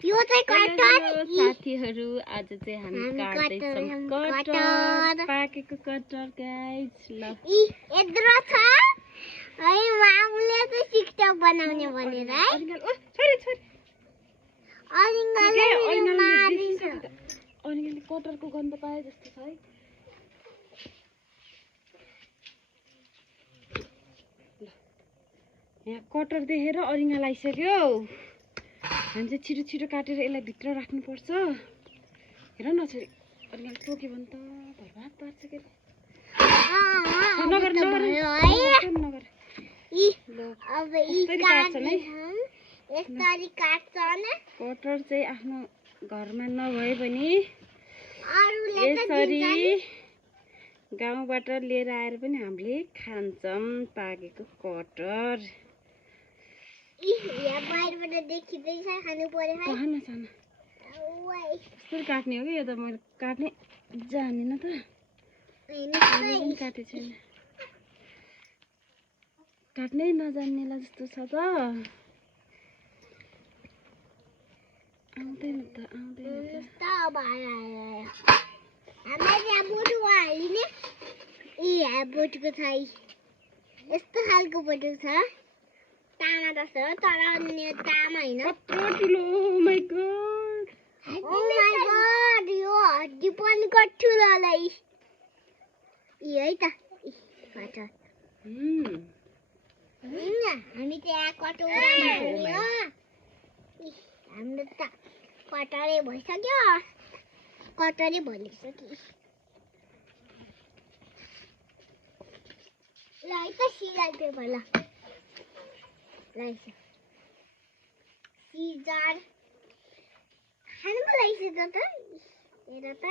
यो चाहिँ कटर साथीहरु आज चाहिँ हामी काट्दै छौं कटर पाकेको कटर गाइस ल यत्रो छ है मामुले चाहिँ टिकटक बनाउने भनेर है छोरी छोरी अरिङ्गलले मारिन्छ अरिङ्गलले कटरको गन्ध पाए जस्तो छ है यहाँ कटर देखेर अरिङ्गल आइसक्यो हामी चाहिँ छिटो छिटो काटेर यसलाई भित्र राख्नुपर्छ हेर न छोरी अरिङ्गल टोक्यो भने त बर्बाद पार्छ के नगर नगर नगर अब यसरी काट्छ न कटर चाहिँ आफ्नो घरमा नभए पनि यसरी गाउँबाट लिएर आएर पनि हामीले खान्छौँ पाकेको कटर यहाँ बाहिरबाट देखिँदैछ खानु पर्यो है खान छैन कस्तो काट्ने हो कि यो त मैले काट्ने जानेन त काटे छैन काट्नै नजान्नेलाई जस्तो छ त आउँदैन त बोटको छ यस्तो खालको बोटको छ तामा जस्तो तर अन्य तामा होइन कत्रो ठुलो ओ माय गॉड यो हड्डी पनि कठुलो होला है त कटर हामी त्यहाँ कटौरामा हाल्यो हाम्रो त कटरै भइसक्यो कटरै भनिसक्यो ल है त सिलाइ पेपर ल सिजर खानु पो रहेछ त हेर त